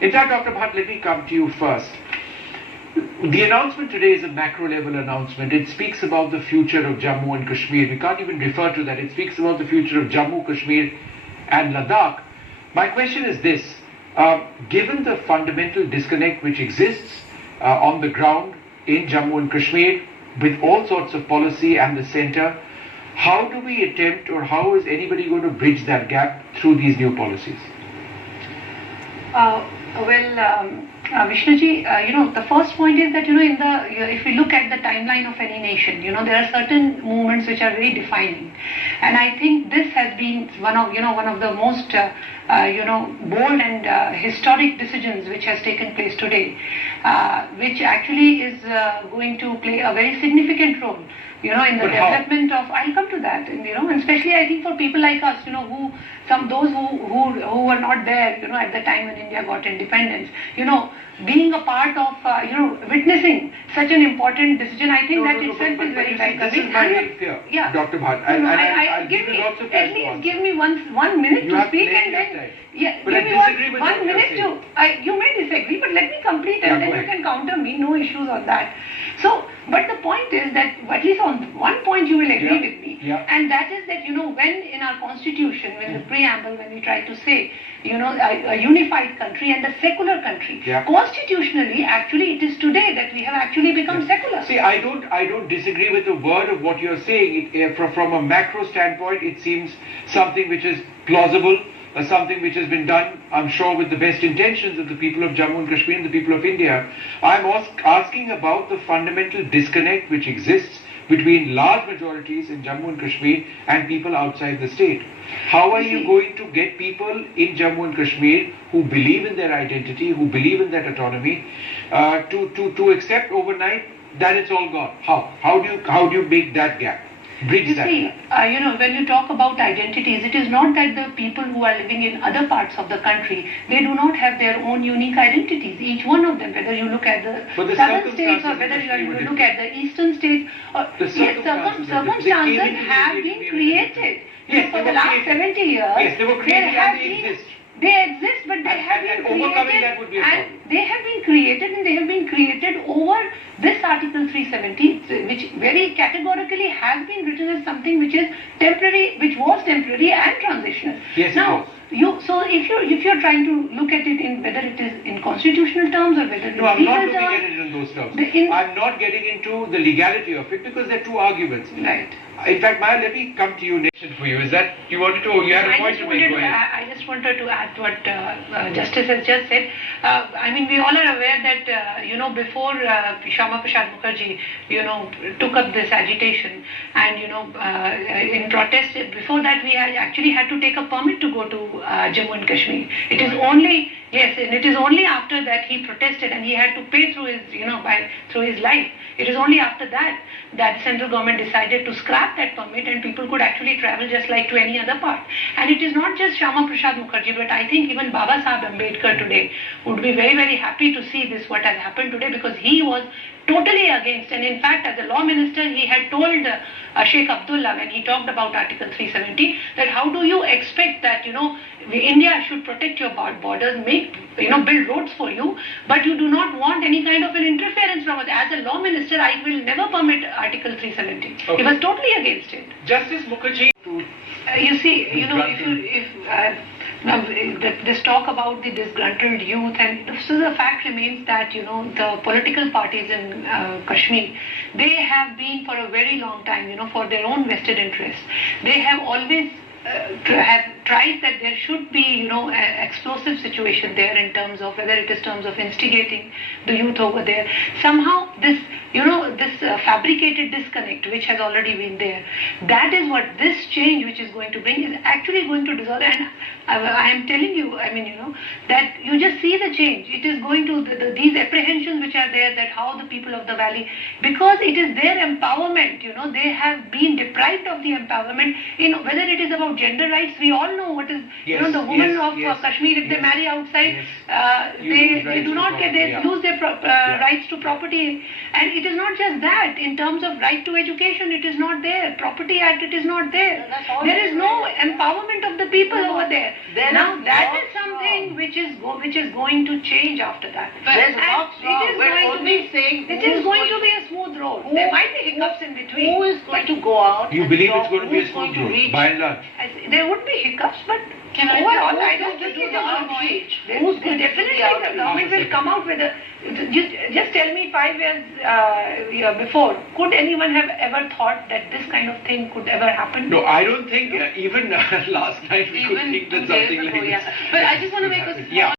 In fact, Dr. Bhatt, let me come to you first. The announcement today is a macro level announcement. It speaks about the future of Jammu and Kashmir. We can't even refer to that. It speaks about the future of Jammu, Kashmir and Ladakh. My question is this. Given the fundamental disconnect which exists on the ground in Jammu and Kashmir with all sorts of policy and the centre, how do we attempt, or how is anybody going to bridge that gap through these new policies? Vishnuji, the first point is that, if we look at the timeline of any nation, there are certain movements which are very defining. And I think this has been one of the most, bold and historic decisions which has taken place today, which actually is going to play a very significant role, in the development of, I'll come to that, and especially I think for people like us, those who were not there, at the time when India got independence, being a part of, witnessing such an important decision, I think that itself is very welcoming. This is my real fear, yeah. Dr. Bhatt. I'll give you lots of time. At least give me 1 minute to speak, and then give me one minute to. You may disagree, but let me complete, and then you can counter me. No issues on that. So, but the point is that at least on one point you will agree with me, and that is that when in our constitution, when the preamble, when we try to say a unified country and a secular country, constitutionally, actually, it is today that we have actually become secular. See, I don't disagree with a word of what you're saying. From a macro standpoint, it seems something which is plausible, something which has been done, I'm sure, with the best intentions of the people of Jammu and Kashmir and the people of India. I'm asking about the fundamental disconnect which exists between large majorities in Jammu and Kashmir and people outside the state. How are you going to get people in Jammu and Kashmir who believe in their identity, who believe in that autonomy, to accept overnight that it's all gone? How do you make that gap? You see, when you talk about identities, it is not that the people who are living in other parts of the country, they do not have their own unique identities. Each one of them, whether you look at the southern states or whether you look at the eastern states, circumstances have been created. Yes, for the last 70 years, yes, they were created and they exist. They exist, but they have been created, overcoming that would be a problem. They have been created over this Article 370, which very categorically has been written as something which is temporary, which was temporary and transitional. Yes, now, if you're trying to look at it in whether it is in constitutional terms or whether it is legal terms. No, I'm not looking terms, at it in those terms. I'm not getting into the legality of it because there are two arguments. Right. In fact, Maya, let me come to you next for you. Is that you wanted to? You had a point to make. Go ahead. I just wanted to add what Justice has just said. We all are aware that before Shyama Prasad Mukherjee took up this agitation and in protest, before that we actually had to take a permit to go to Jammu and Kashmir. It is only and it is only after that he protested and he had to pay through his through his life. It is only after that the central government decided to scrap that permit and people could actually travel just like to any other part. And it is not just Shyama Prasad Mukherjee, but I think even Baba Saheb Ambedkar today would be very, very happy to see this, what has happened today, because he was totally against, and in fact as a law minister he had told Sheikh Abdullah when he talked about Article 370 that how do you expect that India should protect your borders, build roads for you, but you do not want any kind of an interference from us. As a law minister, I will never permit Article 370. Okay. He was totally against it. Justice Mukherjee. You see, this talk about the disgruntled youth, and so the fact remains that the political parties in Kashmir, they have been for a very long time, for their own vested interests, they have always have tried that there should be explosive situation there in terms of whether it is terms of instigating the youth over there. Somehow this fabricated disconnect which has already been there, that is what this change which is going to bring is actually going to dissolve. And I am telling you, that you just see the change. It is going to these apprehensions which are there, that how the people of the valley, because it is their empowerment, they have been deprived of the empowerment in whether it is about gender rights. We all all know what is, the women of Kashmir, if they marry outside, they do not get, they lose their rights to property. And it is not just that, in terms of right to education, it is not there. Property Act, it is not there. There is no empowerment of the people over there. Now that is something which is going to change after that. There's lots wrong. It is going to be a smooth road. There might be hiccups in between. Who is going to go out? You believe it's going to be a smooth road, by and large? There would be hiccups, but overall, I don't think it is going to reach. Definitely, the government will come out with a. Just tell me 5 years before, could anyone have ever thought that this kind of thing could ever happen? No, I don't think even last night we could think that something like this. But I just want to make a small